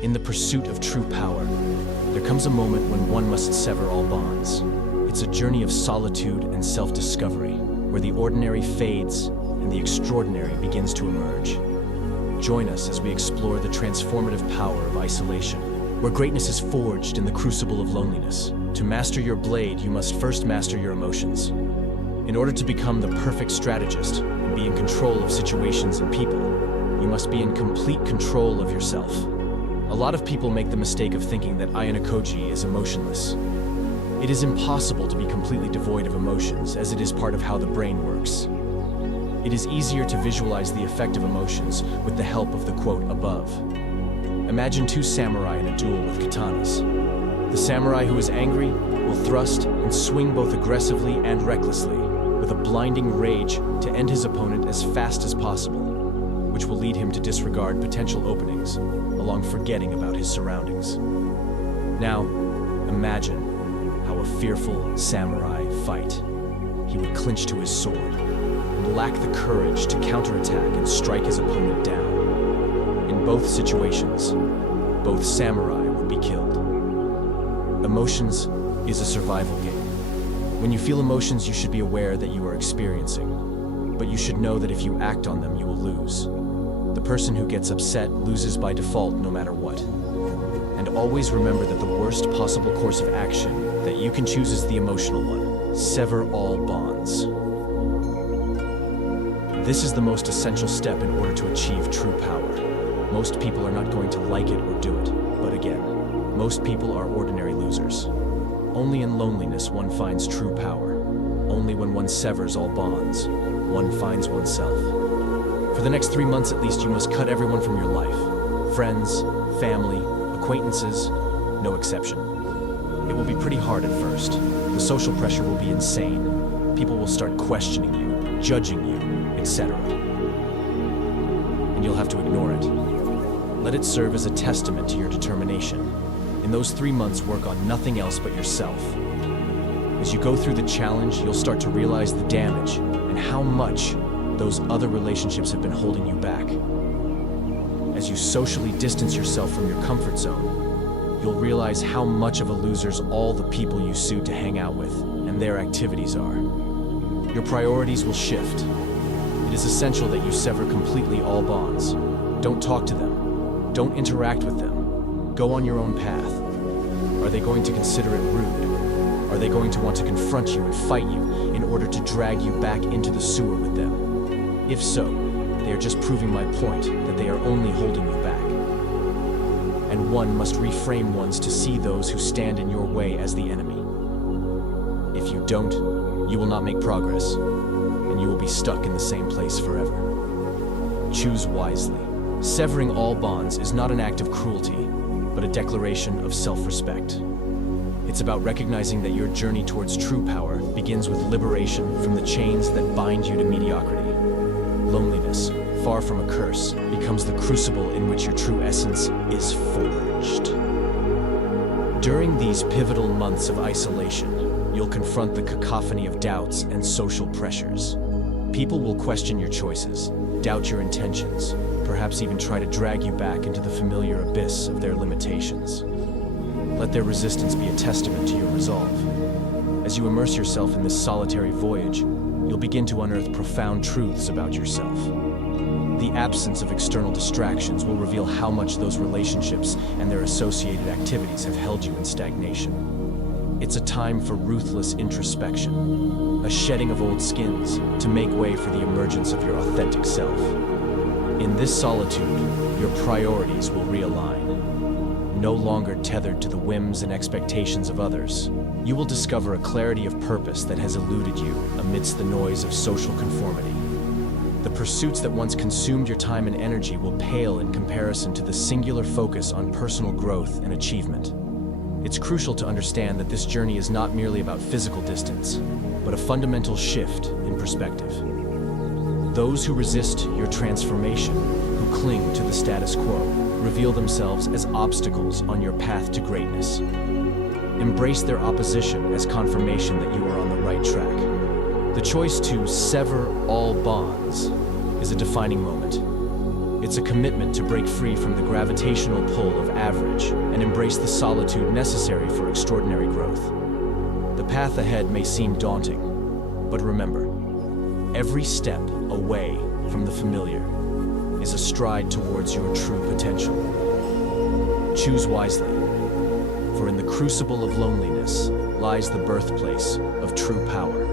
In the pursuit of true power, there comes a moment when one must sever all bonds. It's a journey of solitude and self-discovery, where the ordinary fades and the extraordinary begins to emerge. Join us as we explore the transformative power of isolation, where greatness is forged in the crucible of loneliness. To master your blade, you must first master your emotions. In order to become the perfect strategist and be in control of situations and people, you must be in complete control of yourself. A lot of people make the mistake of thinking that Ayanokoji is emotionless. It is impossible to be completely devoid of emotions, as it is part of how the brain works. It is easier to visualize the effect of emotions with the help of the quote above. Imagine two samurai in a duel with katanas. The samurai who is angry will thrust and swing both aggressively and recklessly, with a blinding rage to end his opponent as fast as possible, which will lead him to disregard potential openings, along forgetting about his surroundings. Now, imagine how a fearful samurai fight. He would clinch to his sword and lack the courage to counterattack and strike his opponent down. In both situations, both samurai would be killed. Emotions is a survival game. When you feel emotions, you should be aware that you are experiencing, but you should know that if you act on them, you will lose. The person who gets upset loses by default no matter what. And always remember that the worst possible course of action that you can choose is the emotional one. Sever all bonds. This is the most essential step in order to achieve true power. Most people are not going to like it or do it, but again, most people are ordinary losers. Only in loneliness one finds true power. Only when one severs all bonds, one finds oneself. For the next 3 months at least, you must cut everyone from your life. Friends, family, acquaintances, no exception. It will be pretty hard at first. The social pressure will be insane. People will start questioning you, judging you, etc. And you'll have to ignore it. Let it serve as a testament to your determination. In those 3 months, work on nothing else but yourself. As you go through the challenge, you'll start to realize the damage and how much those other relationships have been holding you back. As you socially distance yourself from your comfort zone, you'll realize how much of a losers all the people you suit to hang out with and their activities are. Your priorities will shift. It is essential that you sever completely all bonds. Don't talk to them. Don't interact with them. Go on your own path. Are they going to consider it rude? Are they going to want to confront you and fight you in order to drag you back into the sewer with them? If so, they are just proving my point that they are only holding you back. And one must reframe ones to see those who stand in your way as the enemy. If you don't, you will not make progress, and you will be stuck in the same place forever. Choose wisely. Severing all bonds is not an act of cruelty, but a declaration of self-respect. It's about recognizing that your journey towards true power begins with liberation from the chains that bind you to mediocrity. Loneliness, far from a curse, becomes the crucible in which your true essence is forged. During these pivotal months of isolation, you'll confront the cacophony of doubts and social pressures. People will question your choices, doubt your intentions, perhaps even try to drag you back into the familiar abyss of their limitations. Let their resistance be a testament to your resolve. As you immerse yourself in this solitary voyage, you'll begin to unearth profound truths about yourself. The absence of external distractions will reveal how much those relationships and their associated activities have held you in stagnation. It's a time for ruthless introspection, a shedding of old skins to make way for the emergence of your authentic self. In this solitude, your priorities will realign. No longer tethered to the whims and expectations of others, you will discover a clarity of purpose that has eluded you amidst the noise of social conformity. The pursuits that once consumed your time and energy will pale in comparison to the singular focus on personal growth and achievement. It's crucial to understand that this journey is not merely about physical distance, but a fundamental shift in perspective. Those who resist your transformation, who cling to the status quo, reveal themselves as obstacles on your path to greatness. Embrace their opposition as confirmation that you are on the right track. The choice to sever all bonds is a defining moment. It's a commitment to break free from the gravitational pull of average and embrace the solitude necessary for extraordinary growth. The path ahead may seem daunting, but remember, every step away from the familiar is a stride towards your true potential. Choose wisely, for in the crucible of loneliness lies the birthplace of true power.